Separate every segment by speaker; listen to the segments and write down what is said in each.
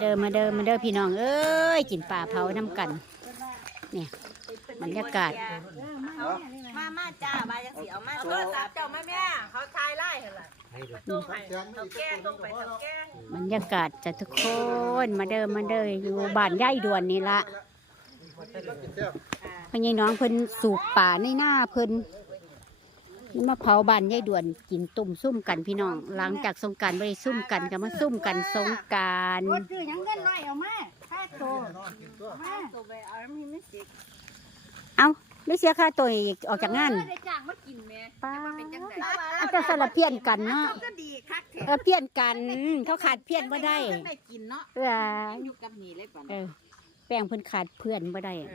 Speaker 1: เดิมมาเดิมมาเดิมพี่น้องเอ้ยกินปลาเผาน้ำกัน เนี่ยบรรยากาศ
Speaker 2: มามาจ้ามาจังสีเอามาโทรศัพท์เจ้ามาแม่เขาทายไล่เหรอต้องให้เขาแก้ต้องไปเขาแก้
Speaker 1: บรรยากาศจะทุกคนมาเดิมมาเดิมอยู่บ้านย่ายด่วนนี่ละพี่น้องเพิ่นสูบป่าในหน้าเพิ่น นี่มาเผาบ้านย่ายด่วนกินตุ่มซุ่มกันพี่น้อง หลังจากสงกรารไม่ได้ซุ่มกันก็มาซุ่มกันสงกราร
Speaker 3: รถคือยังเงินน้อยเอามาค่าโตมา
Speaker 2: ตัวไปเอาไม่ไม่สิ
Speaker 1: เอาได้เสียค่าตัวอีกออกจากงาน
Speaker 3: ได้จ้างมากินแม่
Speaker 1: ป้า
Speaker 3: เป็นจังได
Speaker 1: อาจจะสลับเพี้ยนกันเนาะ
Speaker 2: ก็ดีคักแท้
Speaker 1: เออเพี้ยนกันเขาขาดเพี้ยนบ่ได้
Speaker 2: ได้กินเนาะ
Speaker 1: เออ
Speaker 2: อยู่กับนี่เลยป่ะ
Speaker 1: เออแป้งเพิ่นขาดเพื่อนบ่ได้อะ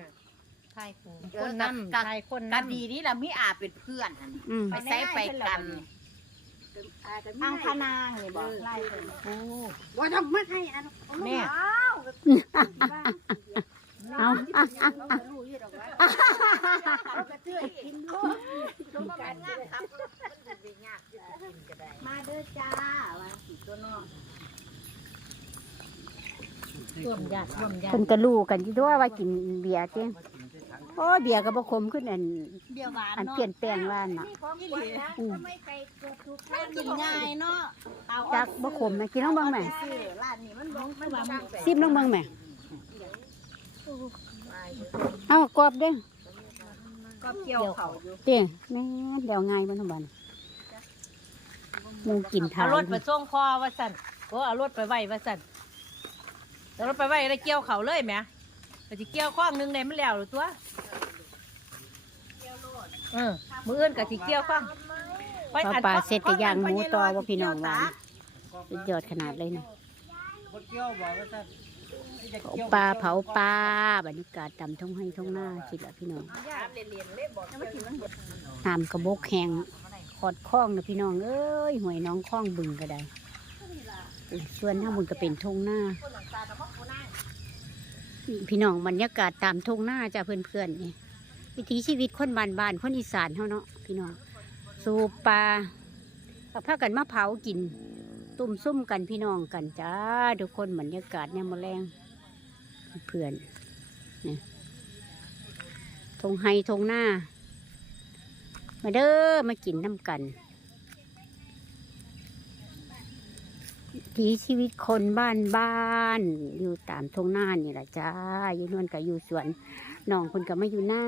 Speaker 2: ทายคนน้ำทายคนกันดีนี่ละมิอาเป็นเพื่อน
Speaker 1: อืม
Speaker 2: ไปใส่ไปกันอังคณางนี่บอกไล่
Speaker 3: ว่าทำมาให้อัน
Speaker 2: แม่
Speaker 1: เอาอะอะอะ
Speaker 3: มาเด้อจ้าว่าสิตัวน้อง
Speaker 2: ร่วมญาติร่วมญา
Speaker 1: เพิ่นก็รู้กันที่ตัวว่ากินเบียร์ติ โอ้เบียร์ก็บ่ขมขึ้นอัน
Speaker 3: เบียร์หวาน
Speaker 1: อันเปลี่ยนแปลงว่าน่ะอืม
Speaker 3: ไม่ไปตัวทุก
Speaker 2: มันกินง่ายเนาะ
Speaker 1: จักบ่ขมนะกินลองเบิ่งแหม่
Speaker 2: ซื้อร้านนี้มันบ่มันบ่
Speaker 1: ซิมลองเบิ่งแหม่เอากรอบเด้อ
Speaker 2: ก็เกี่ยวเขาอยู่
Speaker 1: เด้แม่นแล้วง่ายบ่ทั้งบัดหมูกินทา
Speaker 4: เอา
Speaker 1: น
Speaker 4: รถไปส่งคอว่าสั่นก็เอารถไปไว้ว่าสั่นเอารถไปไว้แล้วเกี่ยวเขาเลยแหมแต่ที่เกี่ยวข้องหนึงได้มันแล้วหรือตัว เออมืออื่นกับที่เกี่ยวข้องไป
Speaker 1: ปลา
Speaker 4: อัน
Speaker 1: ปลาเสร็จก็ย่างหมูต่อบ่พี่น้อง
Speaker 4: เกี่ยว
Speaker 1: ว่า
Speaker 4: ตา
Speaker 1: สุดยอดขนาดเลยนะ
Speaker 5: บ่เกี่ยวบอกว่าซั่น
Speaker 1: เผาปลาเผาปลาบรรยากาศตำท้องให้ท้องหน้าคิดละพี่น้องน้ำกระบกแห้งขอดคล้องนะพี่น้องเอ้ยหวยน้องคล้องบึงก็ได้อุ้ยส่วนถ้าบุญก็เป็นท้องหน้าพี่น้องบรรยากาศตามท้องหน้าจ้าเพื่อนๆนี่ วิถีชีวิตคนบ้านบ้านคนอีสานเท่าเนาะพี่น้องสูบปลากับพากันมาเผากิน ตุ่มซุ่มกันพี่น้องกันจ้าทุกคนบรรยากาศเนี่ยมาแรงเพื่อนนี่ทงไฮทงหน้า มาเด้อมากินน้ำกันวิ ถีชีวิตคนบ้านบ้านๆอยู่ตามทงหน้านี่แหละจ้าอยู่นวลกับอยู่สวนน้องคนก็มาอยู่หน้า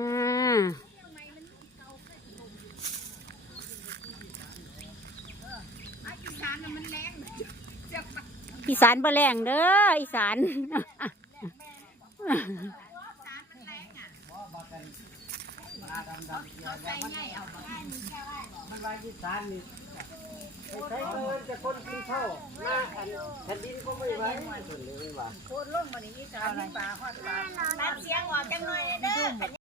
Speaker 1: อีสานบ่แรงเด้ออีสาน
Speaker 5: มันว่าอีสานนี่ไป ใช้เงินจะคนกินข้าวหน้าอันแผ่นดินก็ไม่ไหวส่วนเลยว่า
Speaker 2: น้ำเสียงออกจังหน่อยเด้อ